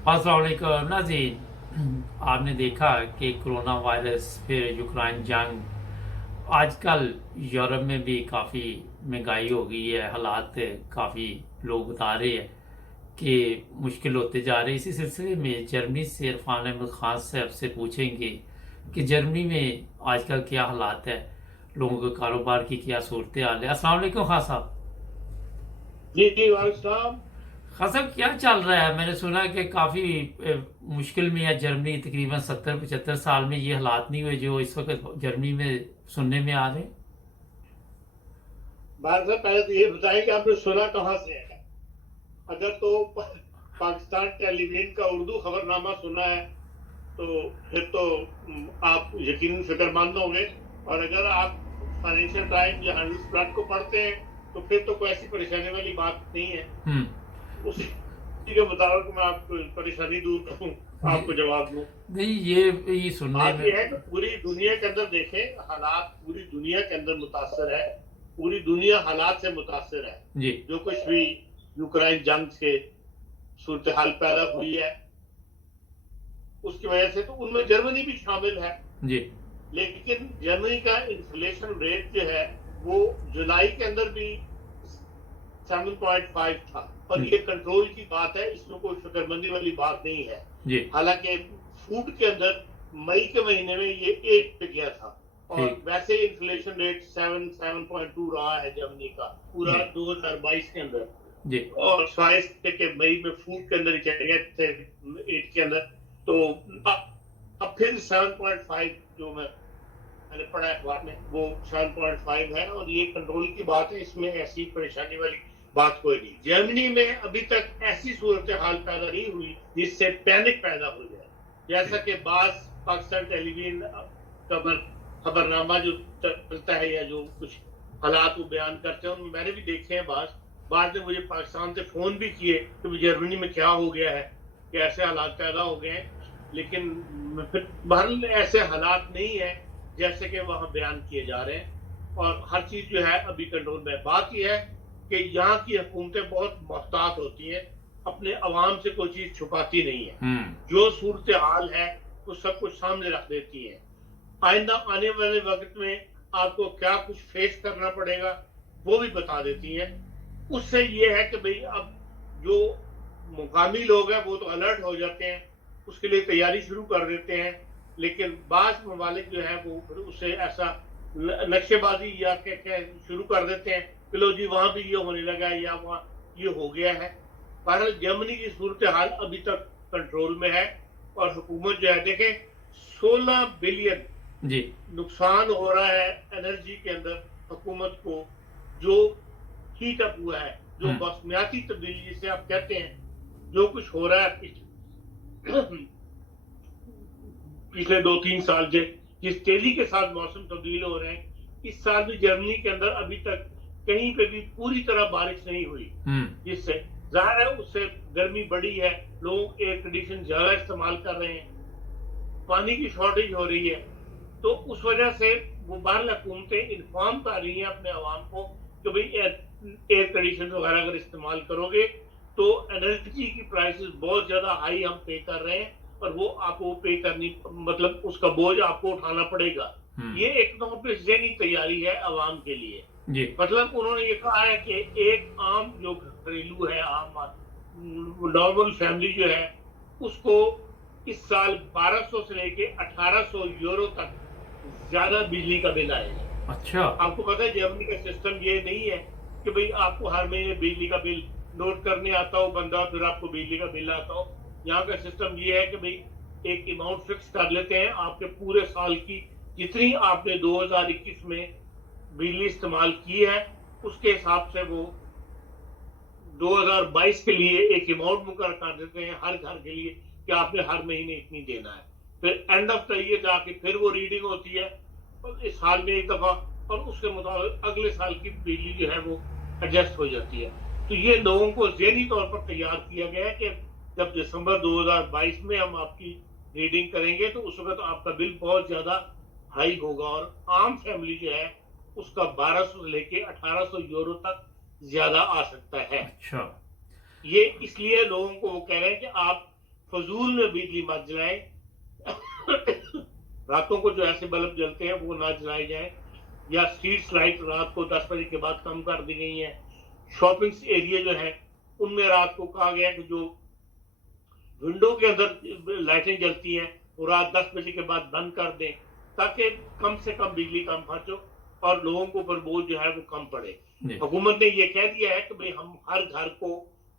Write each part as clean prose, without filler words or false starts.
अस्सलाम वालेकुम नाज़रीन। आपने देखा कि कोरोना वायरस फिर यूक्रेन जंग, आजकल यूरोप में भी काफ़ी महंगाई हो गई है। हालात काफ़ी लोग बता रहे हैं कि मुश्किल होते जा रहे हैं। इसी सिलसिले में जर्मनी से इरफान अहमद खान साहब से पूछेंगे कि जर्मनी में आजकल क्या हालात है, लोगों के कारोबार की क्या सूरत हाल है। अस्सलाम वालेकुम खान साहब। जी जी वालेकुम सलाम। खान साहब, क्या चल रहा है? मैंने सुना कि काफी मुश्किल में है जर्मनी। तकरीबन 70-75 साल में ये हालात नहीं हुए जो इस वक्त जर्मनी में सुनने में आ रहे हैं। भारत साहब, पहले तो ये बताएं कि आपने सुना कहाँ से है। अगर तो पाकिस्तान टेलीविजन का उर्दू खबरनामा सुना है तो फिर तो आप यकीनन फिक्रमंद होंगे। और अगर आप फाइनेंशियल टाइम या हैंडल्स ब्लड को पढ़ते हैं तो फिर तो कोई ऐसी परेशानी वाली बात नहीं है। हम्म। उसी के मुताबिक मैं आपको परेशानी दूर करूँ, जी। आपको जवाब दूँ। नहीं, ये सुनने बात में। यह है कि पूरी दुनिया के अंदर देखें, हालात पूरी दुनिया के अंदर मुतासर है। पूरी दुनिया हालात से मुतासर है। जी। जो कुछ भी यूक्रेन जंग से सूरत हाल पैदा हुई है उसकी वजह से तो उनमें जर्मनी भी शामिल है। जी। लेकिन जर्मनी का इन्फ्लेशन रेट जो है वो जुलाई के अंदर भी 7.5 था। और जी। ये कंट्रोल की बात है, इसमें कोई फिक्रमंदी वाली बात नहीं है। जी। हालांकि फूड के अंदर मई के महीने में ये 8 पे गया था। और ठीक। वैसे इन्फ्लेशन रेट 7.2 रहा है जर्मनी का पूरा जी। 2022 के अंदर। जी। और 22 के मई में फूड के अंदर ही चले गए थे 8 के अंदर। तो अब फिर 7.5 जो मैंने पढ़ा है अखबार में वो 7.5 है। और ये कंट्रोल की बात है, इसमें ऐसी परेशानी वाली बात कोई नहीं। जर्मनी में अभी तक ऐसी सूरत हाल पैदा नहीं हुई जिससे पैनिक पैदा हो जाए। जैसा ठीक। कि बास पाकिस्तान टेलीविजन खबर खबरनामा जो चलता है या जो कुछ हालात वो बयान करते हैं उनमें मैंने भी देखे हैं। बास बाद ने मुझे पाकिस्तान से फोन भी किए कि जर्मनी में क्या हो गया है, कि ऐसे हालात पैदा हो गए हैं। लेकिन फिर बहरहाल ऐसे हालात नहीं है जैसे कि वहां बयान किए जा रहे हैं। और हर चीज जो है अभी कंट्रोल में। बात यह है कि यहाँ की हुकूमतें बहुत मोहतात होती हैं, अपने अवाम से कोई चीज छुपाती नहीं है। हम्म। जो सूरत हाल है वो सब कुछ सामने रख देती है। आइंदा आने वाले वक्त में आपको क्या कुछ फेस करना पड़ेगा वो भी बता देती है। उससे ये है कि भाई अब जो मुकामी लोग हैं वो तो अलर्ट हो जाते हैं, उसके लिए तैयारी शुरू कर देते हैं। लेकिन बाज ममालिक जो है वो फिर उससे ऐसा नक्शेबाजी या क्या शुरू कर देते हैं कि लो जी वहां भी ये होने लगा है या वहां ये हो गया है। बहरहाल जर्मनी की सूरत हाल अभी तक कंट्रोल में है। और हुकूमत जो है देखें, 16 बिलियन जी। नुकसान हो रहा है एनर्जी के अंदर हुकूमत को। जो हीट अप हुआ है, जो हम्म। मौसमियाती तब्दीली जिसे आप कहते हैं, जो कुछ हो रहा है पिछले 2-3 साल से जिस तेजी के साथ मौसम तब्दील हो रहे हैं, इस साल भी जर्मनी के अंदर अभी तक कहीं पे भी पूरी तरह बारिश नहीं हुई। हम्म। जिससे जाहिर है उससे गर्मी बढ़ी है, लोग एयर कंडीशन ज्यादा इस्तेमाल कर रहे हैं, पानी की शॉर्टेज हो रही है। तो उस वजह से वो बाहर हुकूमतें इन्फॉर्म कर रही हैं अपने अवाम को कि भाई एयर कंडीशन वगैरह अगर इस्तेमाल करोगे तो एनर्जी की प्राइसेस बहुत ज्यादा हाई हम पे कर रहे हैं और वो आपको पे करनी, मतलब उसका बोझ आपको उठाना पड़ेगा। हम्म। ये एक तौर पर ज़हनी तैयारी है अवाम के लिए। जी। मतलब उन्होंने ये कहा है कि एक आम जो घरेलू है, आम नॉर्मल फैमिली जो है उसको इस साल 1200 से लेके 1800 यूरो तक ज्यादा बिजली का बिल आएगा। अच्छा। आपको पता है जर्मनी का सिस्टम ये नहीं है कि भाई आपको हर महीने बिजली का बिल नोट करने आता हो बंदा फिर आपको बिजली का बिल आता हो। यहाँ का सिस्टम ये है कि भाई एक अमाउंट फिक्स कर लेते हैं आपके पूरे साल की, जितनी आपने 2021 में बिजली इस्तेमाल की है उसके हिसाब से वो 2022 के लिए एक अमाउंट मुकर कर देते हैं हर घर के लिए कि आपने हर महीने इतनी देना है। फिर एंड ऑफ द ईयर जाके फिर वो रीडिंग होती है और इस साल में एक दफा, और उसके मुताबिक अगले साल की बिजली जो है वो एडजस्ट हो जाती है। तो ये लोगों को ज़हनी तौर पर तैयार किया गया है कि जब दिसंबर 2022 में हम आपकी रीडिंग करेंगे तो उस वक्त आपका बिल बहुत ज्यादा हाई होगा और आम फैमिली जो है उसका 1200 से लेके 1800 यूरो तक ज्यादा आ सकता है। अच्छा। ये इसलिए लोगों को वो कह रहे हैं कि आप फजूल में बिजली मत जलाएं। रातों को जो ऐसे बल्ब जलते हैं वो ना जलाए जाएं, या स्ट्रीट लाइट रात को 10 बजे के बाद कम कर दी गई है। शॉपिंग एरिया जो है उनमें रात को कहा गया कि जो विंडो के अंदर लाइटें जलती हैं वो रात 10 बजे के बाद बंद कर दें, ताकि कम से कम बिजली कम खर्च हो और लोगों को ऊपर बोझ जो है वो कम पड़े। हुकूमत ने ये कह दिया है कि भाई हम हर घर को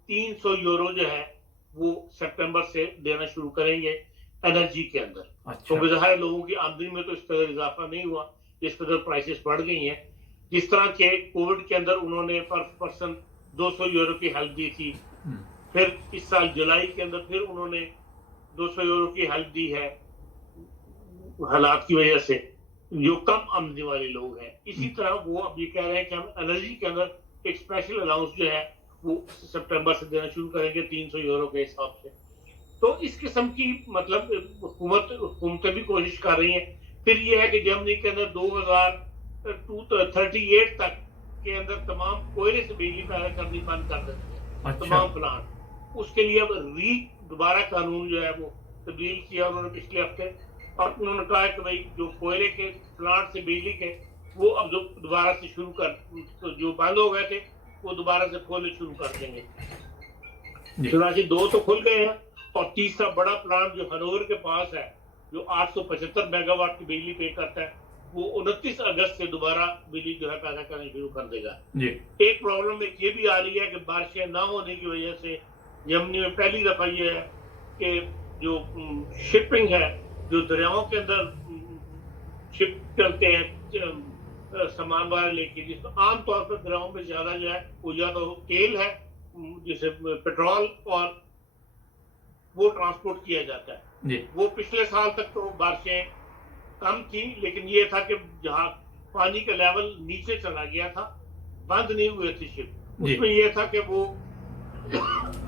300 यूरो जो है वो सितंबर से देना शुरू करेंगे एनर्जी के अंदर। अच्छा। तो ज़ाहिर लोगों की आमदनी में तो इस कदर इजाफा नहीं हुआ, इस कदर प्राइसेस बढ़ गई हैं। जिस तरह के कोविड के अंदर उन्होंने पर पर्सन 200 यूरो की हेल्प दी थी, फिर इस साल जुलाई के अंदर फिर उन्होंने 200 यूरो की हेल्प दी है हालात की वजह से, जो कम आमदनी वाले लोग हैं। इसी तरह वो अब ये कह रहे हैं कि हम एनर्जी के अंदर एक स्पेशल अलाउंस जो है वो सितंबर से देना शुरू करेंगे 300 यूरो के हिसाब से। तो इस किस्म की मतलब हुकूमतें भी कोशिश कर रही हैं। फिर ये है कि जर्मनी के अंदर 2038 तक के अंदर तमाम कोयले से बिजली पैदा करनी बंद कर देते हैं। अच्छा। तमाम प्लांट। उसके लिए अब दोबारा कानून जो है वो तब्दील किया उन्होंने पिछले हफ्ते, और उन्होंने कहा है कि भाई जो कोयले के प्लांट से बिजली के वो अब दोबारा से शुरू कर, तो जो बंद हो गए थे वो दोबारा से खोलने शुरू कर देंगे। चुनाची 2 तो खुल गए हैं, और तीसरा बड़ा प्लांट जो हनोवर के पास है जो 875 मेगावाट की बिजली पे करता है, वो 29 अगस्त से दोबारा बिजली जो है पैदा करनी शुरू कर देगा। एक प्रॉब्लम ये भी आ रही है कि बारिशें ना होने की वजह से यमनी में पहली दफा ये है कि जो शिपिंग है, जो दरियाओं के अंदर शिप करते हैं सामान वगैरह लेके, जिसमें आमतौर पर दरियाओं में ज्यादा जो है वो या तो तेल है जैसे पेट्रोल, और वो ट्रांसपोर्ट किया जाता है। वो पिछले साल तक तो बारिशें कम थी, लेकिन ये था कि जहाँ पानी का लेवल नीचे चला गया था, बंद नहीं हुए थे शिप, उसमें ये था कि वो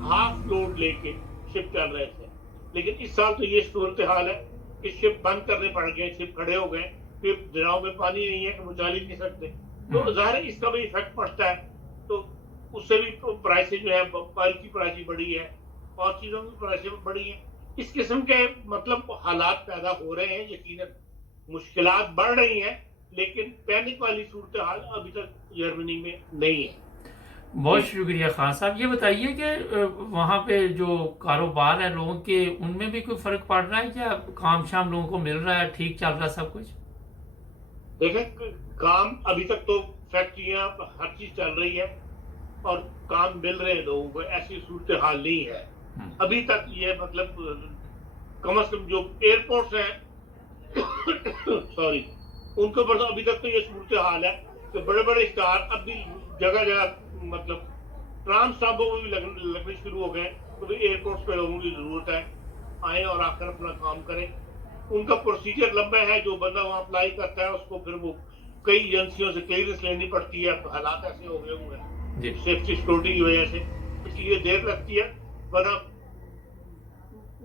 हाफ लोड लेके शिप चल रहे थे। लेकिन इस साल तो ये सूरत हाल है कि शिप बंद करने पड़ गए, शिप खड़े हो गए, फिर दरियाओं में पानी नहीं है कि वो चल ही नहीं सकते। तो जाहिर इसका भी इफेक्ट पड़ता है, तो उससे भी प्राइसेज जो है, ऑयल की प्राइस बढ़ी है और चीजों की प्राइसें बढ़ी हैं। इस किस्म के मतलब हालात पैदा हो रहे हैं। यकीनन मुश्किलात बढ़ रही हैं, लेकिन पैनिक वाली सूरत हाल अभी तक जर्मनी में नहीं है। बहुत शुक्रिया खान साहब। ये बताइए कि वहाँ पे जो कारोबार है लोगों के, उनमें भी कोई फर्क पड़ रहा है क्या? काम शाम लोगों को मिल रहा है, ठीक चल रहा है सब कुछ? देखें, काम अभी तक तो फैक्ट्रियां हर चीज चल रही है और काम मिल रहे हैं लोगों को, ऐसी सूरत हाल नहीं है अभी तक। ये मतलब कम से कम जो एयरपोर्ट्स हैं सॉरी, उनके ऊपर तो अभी तक तो ये सूरत हाल है कि बड़े बड़े स्टार अब भी जगह जगह मतलब ट्राम स्टाफों को भी लगने शुरू हो गए, तो भी एयरपोर्ट्स पे लोगों की जरूरत है, आए और आकर अपना काम करें। उनका प्रोसीजर लंबा है, जो बंदा वहाँ अप्लाई करता है उसको फिर वो कई एजेंसियों से क्लियरेंस लेनी पड़ती है। हालात ऐसे हो गए हुए हैं सेफ्टी सिक्योरिटी की वजह से, इसलिए देर लगती है, वरना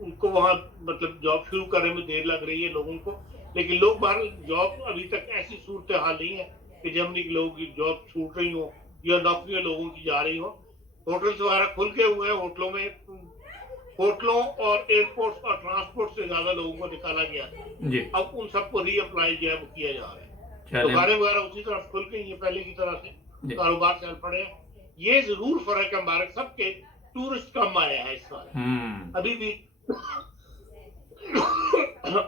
उनको वहाँ मतलब जॉब शुरू करने में देर लग रही है लोगों को। लेकिन लोग बाहर जॉब अभी तक ऐसी सूरत हाल नहीं है कि जर्मनी के लोगों की जॉब छूट रही हो या नौकरियां लोगों की जा रही हो। होटल्स वगैरह खुल के हुए हैं, होटलों और एयरपोर्ट्स और ट्रांसपोर्ट से ज्यादा लोगों को निकाला गया था। अब उन सबको रीअप्लाई जो है वो किया जा रहा है। दुकानें वगैरह उसी तरह खुल गई है पहले की तरह से, कारोबार चल पड़े हैं। ये जरूर फर्क है हमारे सबके, टूरिस्ट कम आया है इस साल, अभी भी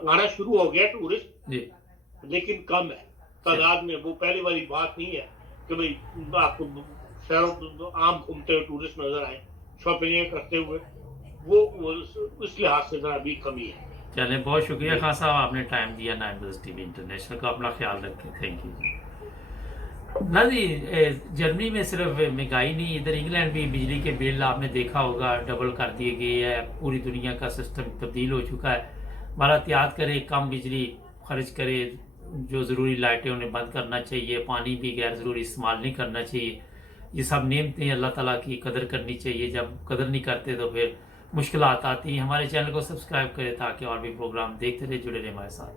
आना शुरू हो गया टूरिस्ट, लेकिन कम है तादाद में। वो पहले वाली बात नहीं है कि भाई आपको शहरों आम घूमते हुए टूरिस्ट नजर आए शॉपिंग करते हुए, वो उस लिहाज से जरा भी कमी है। चले, बहुत शुक्रिया खान साहब, आपने टाइम दिया 9 टीवी इंटरनेशनल का। अपना ख्याल रखें, थैंक यू ना जी। जर्मनी में सिर्फ महंगाई नहीं, इधर इंग्लैंड भी बिजली के बिल आपने देखा होगा डबल कर दिए गए हैं। पूरी दुनिया का सिस्टम तब्दील हो चुका है। हमारा एहतियात करे, कम बिजली खर्च करे, जो ज़रूरी लाइटें उन्हें बंद करना चाहिए, पानी भी गैर ज़रूरी इस्तेमाल नहीं करना चाहिए। ये सब नेमतें अल्लाह ताला की कदर करनी चाहिए। जब कदर नहीं करते तो फिर मुश्किलात आती हैं। हमारे चैनल को सब्सक्राइब करें ताकि और भी प्रोग्राम देखते रहे, जुड़े रहे हमारे साथ।